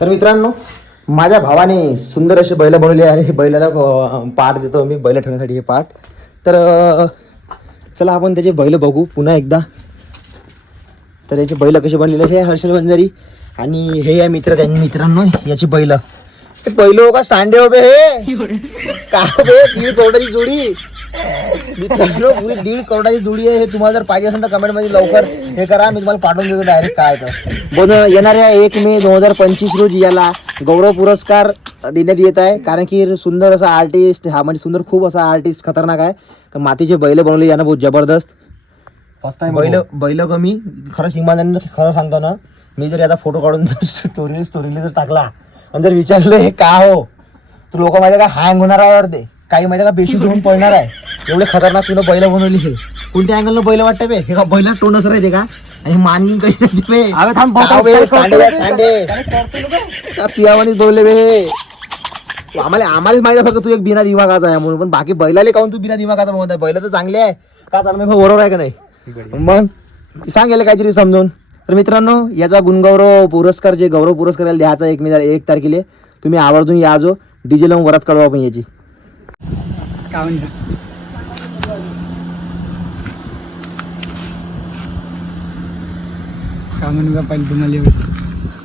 तर मित्रांनो माझ्या भावाने सुंदर असे बैल बनवले आणि बैलाला पाठ देतो मी बैल ठेवण्यासाठी हे पाठ. तर चला आपण त्याचे बैल बघू पुन्हा एकदा. तर याचे बैल कसे बनलेले हे हर्षल बंजारी आणि हे आहे मित्र त्यांनी मित्रांनो याची बैल. हे बैल हो का सांडे हो बे हे का हो बे दीड करोडाची जोडी मित्रांनो पुरी दीड करोडाची जोडी आहे हे तुम्हाला जर पाहिजे असेल तर कमेंटमध्ये लवकर हे करा मी तुम्हाला पाठवून देतो डायरेक्ट काय तर. बन येणाऱ्या एक मे दोन हजार पंचवीस रोजी याला गौरव पुरस्कार देण्यात येत आहे कारण की सुंदर असा आर्टिस्ट हा म्हणजे सुंदर खूप असा आर्टिस्ट खतरनाक आहे. तर मातीचे बैल बनवले यानं बहुत जबरदस्त. फर्स्ट टाइम बैल बैल कमी खरंच इमानदारीनं खरं सांगतो ना मी जर याचा फोटो काढून जर स्टोरी स्टोरीला जर टाकला आणि जर विचारलं हे का हो? तर लोक माहिती का हँग होणार आहे ते काही माहिती का? बेशी घेऊन पडणार आहे. एवढे खतरनाक तुला बैल बनवली हे. कोणत्या अँगलनं बैल वाटतं बे? हे का बैला तोंड असं राहते का? आणि मानगी कशी राहते बे. अबे थांब, तुयावानीच बोलले बे? आम्हाला आम्हालाच माहिती आहे फक्त तू एक बिना दिमागाचा आहे म्हणून. पण बाकी बैलाले काऊन तू बिना दिमागाचा म्हणत बैल तर चांगले आहे. का चालू मी बरोबर आहे का नाही? मग? सांगेल काहीतरी समजून? तर मित्रांनो याचा गुणगौरव पुरस्कार जे गौरव पुरस्कार द्यायचा एक मी एक तारखेला. तुम्ही आवर्जून या जो. डीजे लावून वरात काढू आपण याची. म्हणतो काय म्हणू का पहिले तुम्हाला?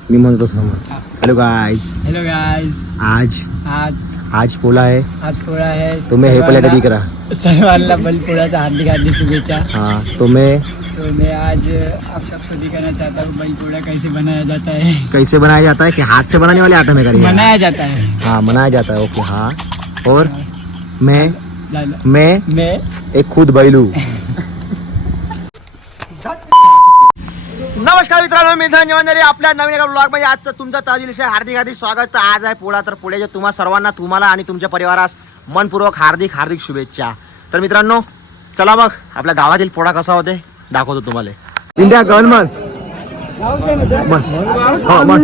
मी म्हणतो समोर. हॅलो गाईज हॅलो गाइस आज आज आज पोला आहे. आज पोळा आहे. तुम्ही हे पहिले कधी करा. सर्वांना बैलपोळ्याचा हार्दिक हार्दिक शुभेच्छा. हाँ तुम्हें तो मैं आज आप सबको दिखाना चाहता हूँ बैलपोड़ा कैसे बनाया जाता है? कैसे बनाया जाता है कि हाथ से बनाने वाले आटा में करिए। बनाया जाता है। हाँ बनाया जाता है ओके हाँ। और मैं मैं मैं। एक खुद बैलू। नमस्कार मित्रांनो मी धनंजय वंजारी आपल्या नवीन एका ब्लॉगमध्ये आजचं तुमचं ताजी विषय हार्दिक हार्दिक स्वागत. तर आज आहे पोळा तर पोळ्याच्या तुम्हा सर्वांना तुम्हाला आणि तुमच्या परिवारास मनपूर्वक हार्दिक हार्दिक शुभेच्छा. तर मित्रांनो चला मग आपल्या गावातील पोळा कसा होते दाखवतो तुम्हाला. इंडिया गन मन. हो मन.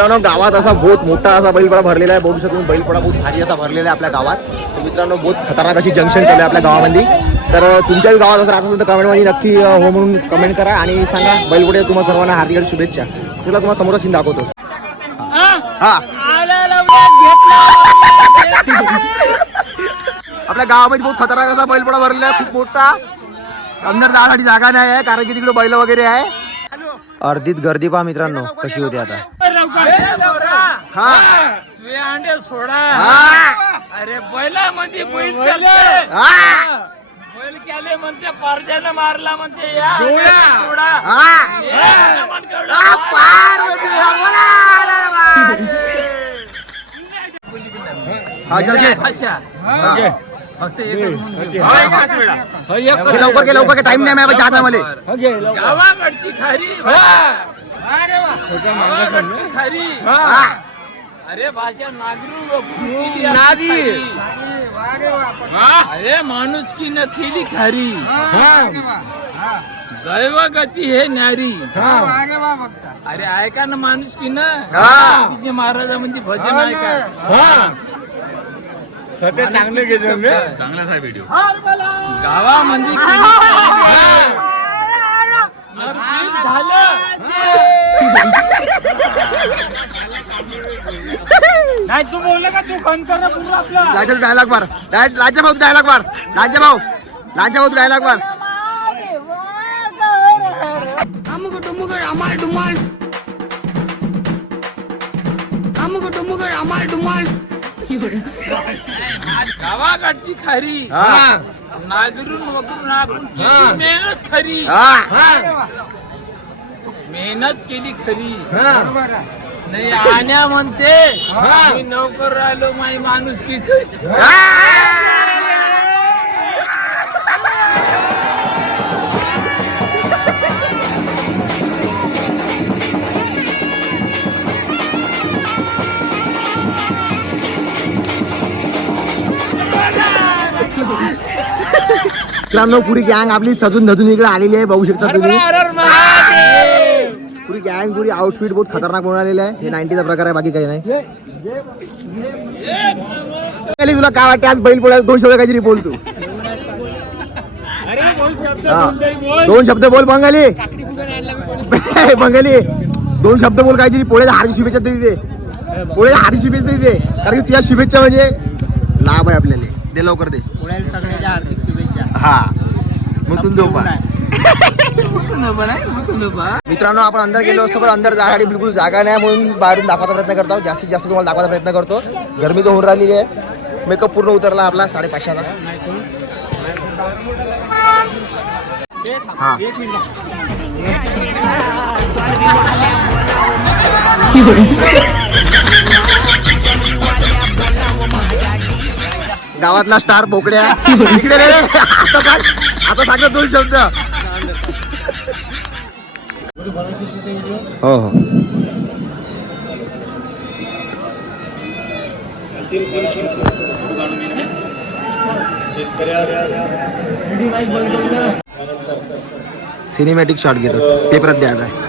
मित्रांनो गावात असा बहुत मोठा असा बैलपोळा भरलेला आहे. बघू शकतो बैलपोळा बहुत भारी असा भरलेला आहे आपल्या गावात. तर मित्रांनो बहुत खतरनाक अशी जंक्शन चालू आहे आपल्या गावामध्ये तर तुमच्याही गावात असं राहत असेल तर कमेंटमध्ये नक्की हो म्हणून कमेंट करा आणि सांगा. बैलपोळे तुम्हाला सर्वांना हार्दिक शुभेच्छा. तुला तुम्हाला समोर सीन दाखवतो. हा? आपल्या गावामध्ये बहुत खतरनाक असा बैलपोळा भरलेला आहे खूप मोठा. अंदर जाण्यासाठी जागा नाही आहे कारण की तिकडे बैल वगैरे आहे. अर्धीत गर्दी पहा मित्रांनो कशी होती आता. हा. तुझे अंडे सोडा. हा. अरे बैला मध्ये बैल चालते. हा. बैल केले म्हणते पारजाने मारला म्हणते या. सोडा. हा. हा, पार्वती, हा, चल. भाषा. हा. फक्त एकच लवकर घे लवकर टाइम नाही माझ्या जाता मला गावाकडची खरी खरी. हा. अरे भाषा नागरू नादी अरे माणूस की न केली खरी. दैवगती हे नारी अरे ऐका ना माणूस की ना. हा. महाराजा म्हणजे भजन ऐका. सध्या चांगले चांगला व्हिडिओ गावामध्ये केली खरी. नरबीर झालं नाही तू बोलले का तू बंद कर ना पूर्ण आपला? लाजा डायलॉग मार. लाजा भाऊ डायलॉग मार. लाजा भाऊ. लाजा भाऊ डायलॉग मार. गावाकडची खरी. हा. नागरून वगरून आपण केली मेहनत खरी. हा. मेहनत केली खरी. नाही आण्या म्हणते मी नोकर राहिलो माई माणूस की मित्रांनो पुरी गँग आपली सजून धजून इकडे आलेली आहे बघू शकता तुम्ही. पुरी गँग पुरी आउटफिट बहुत खतरनाक बनवून आलेलं आहे. हे नाईन्टीचा प्रकार आहे बाकी काही नाही. तुला काय वाटते आज बैल पोळ्यात दोन शब्द काहीतरी बोल तू. दोन शब्द बोल. बंगाली. बंगाली. दोन शब्द बोल काहीतरी पोळ्याच्या हार्दिक शुभेच्छा तरी दे. पोळ्याच्या हार्दिक शुभेच्छा तरी दे. कारण की तुझ्या शुभेच्छा म्हणजे लाभ आहे आपल्याला. दे लवकर दे. सगळ्याच्या हार्दिक शुभेच्छा. हा. मुतून झोपा मित्रांनो आपण अंदर गेलो असतो पण अंदर जागासाठी बिलकुल जागा नाही म्हणून बाहेरून दाखवायचा प्रयत्न करतो जास्तीत जास्त तुम्हाला दाखवायचा प्रयत्न करतो. गरमी तर होऊन राहिलेली आहे. मेकअप पूर्ण उतरला आपला साडेपाचशेचा हा. गावातला स्टार बोकड्या. इकडे रे. आता सांग. आता सांग दोन शब्द. हो हो. सिनेमॅटिक शॉट घेतो. पेपरात द्यायचा आहे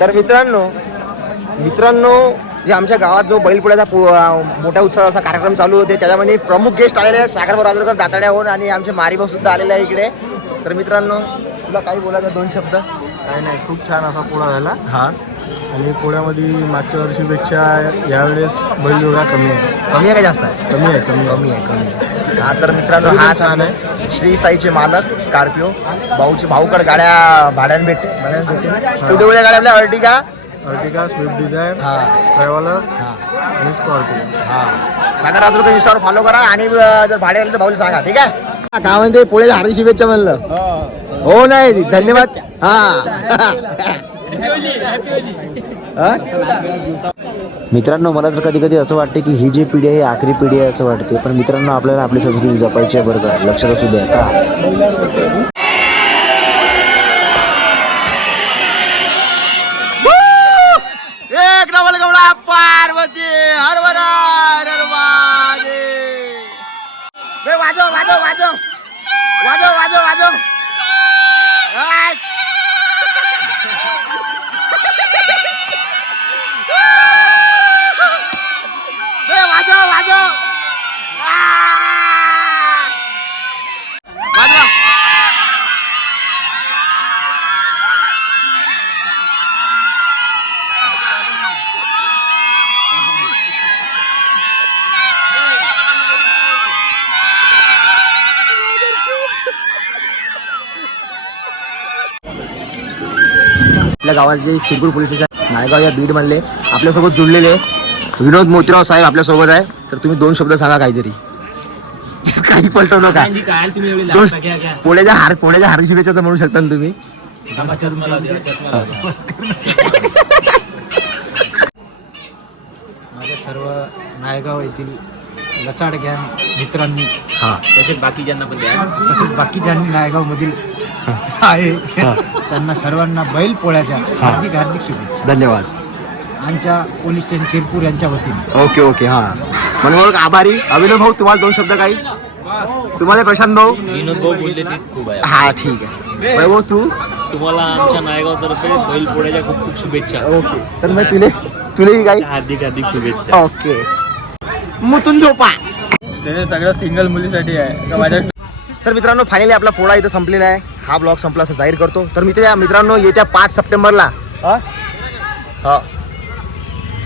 तर मित्रांनो मित्रांनो जे आमच्या गावात जो बैलपोळ्याचा पो- अं, मोठ्या उत्सवाचा कार्यक्रम चालू होते त्याच्यामध्ये प्रमुख गेस्ट आलेले आहेत सागरभाऊ राजूरकर दाताड्याहून आणि आमचे मारीभाऊ सुद्धा आलेले आहे इकडे. तर मित्रांनो तुला काही बोलायचं दोन शब्द? नाही नाही खूप छान असा पोळा झाला. हा. आणि पोळ्यामध्ये मागच्या वर्षीपेक्षा यावेळेस बैलजोडा कमी आहे. कमी आहे का जास्त? आहे कमी आहे. कमी कमी आहे कमी आहे. हा तर मित्रांनो हा छान आहे. श्री साईचे मालक स्कॉर्पिओ. भाऊचे भाऊकडे गाड्या भाड्याने भेटते भाड्याने भेटते कुठे कुठे गाड्या आपल्या? अर्टिका अर्टिका स्विफ्ट डिझायर हा. ट्रॅव्हलर हा. आणि स्कॉर्पिओ हा. सागर राजूरकर इंस्टावर फॉलो करा आणि जर भाडे आले तर भाऊला सांगा ठीक आहे? काय म्हणते पुढे हार्दिक शुभेच्छा म्हणलं. हो नाही धन्यवाद. हा. मित्रांनो मला तर कधी कधी असं वाटते की ही जी पिढी आहे आखरी पिढी आहे असं वाटते. पण मित्रांनो आपल्याला आपली संस्कृती जपायची आहे बरं का? लक्षात असू द्या. का? आपल्या गावात जे शिरपूर पोलीस स्टेशन नायगाव या बीड मधले आपल्यासोबत जुळलेले विनोद मोतीराव साहेब आपल्यासोबत आहे. तर तुम्ही दोन शब्द सांगा काहीतरी. काही पलटव नका. पुण्याच्या हार पुण्याच्या हार शुभेच्छा तर म्हणू शकता ना तुम्ही. माझ्या सर्व नायगाव येथील लचाड घ्या मित्रांनी. हा. तसेच बाकी ज्यांना पण द्या. तसेच बाकी ज्यांनी नायगाव मधील आहे त्यांना सर्वांना बैल पोळ्याच्या हार्दिक हार्दिक शुभेच्छा. धन्यवाद. आमच्या पोलीस स्टेशन शिरपूर यांच्या वतीने. ओके ओके हा. मनोहर आभारी. अभिनव भाऊ तुम्हाला दोन शब्द काही? तुम्हाला प्रशांत भाऊ? विनोद भाऊ बोलले तेच खूप आहे. हा ठीक आहे. वैभव तू? तुम्हाला आमच्या नायगाव तर्फे बैल पोळ्याच्या खूप खूप शुभेच्छा. ओके. तर मग तुले तुलेही काही? हार्दिक हार्दिक शुभेच्छा. ओके. मुतून झोपा ते सगळं सिंगल मुलीसाठी आहे. का माझ्या तर मित्रांनो फायनली आपला पोळा इथं संपलेला आहे. हा ब्लॉग संपला असं जाहीर करतो. तर मित्र मित्रांनो येत्या पाच सप्टेंबरला हा?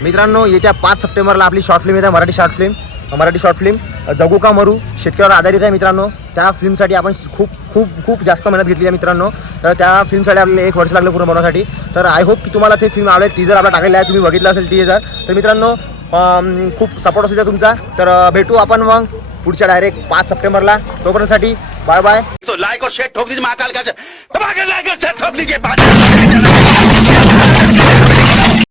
मित्रांनो येत्या पाच सप्टेंबरला आपली शॉर्ट फिल्म येते Marathi short film Marathi short film जगू का मरू? शेतकऱ्यावर आधारित आहे मित्रांनो. त्या फिल्मसाठी आपण खूप खूप खूप जास्त मेहनत घेतली आहे मित्रांनो. तर त्या फिल्मसाठी आपल्याला एक वर्ष लागलं पूर्ण बनवण्यासाठी. तर आय होप की तुम्हाला ते फिल्म आवडेल. टीजर आपला टाकलेला आहे. तुम्ही बघितलं असेल टीजर तर मित्रांनो खूप सपोर्ट असू द्या तुमचा. तर भेटू आपण मग पुढच्या डायरेक्ट पाच सप्टेंबरला. तोपर्यंतसाठी बाय बाय तो लाइक और शेयर ठोक दीजिए महाकाल का दबा और ठोक दीजिए।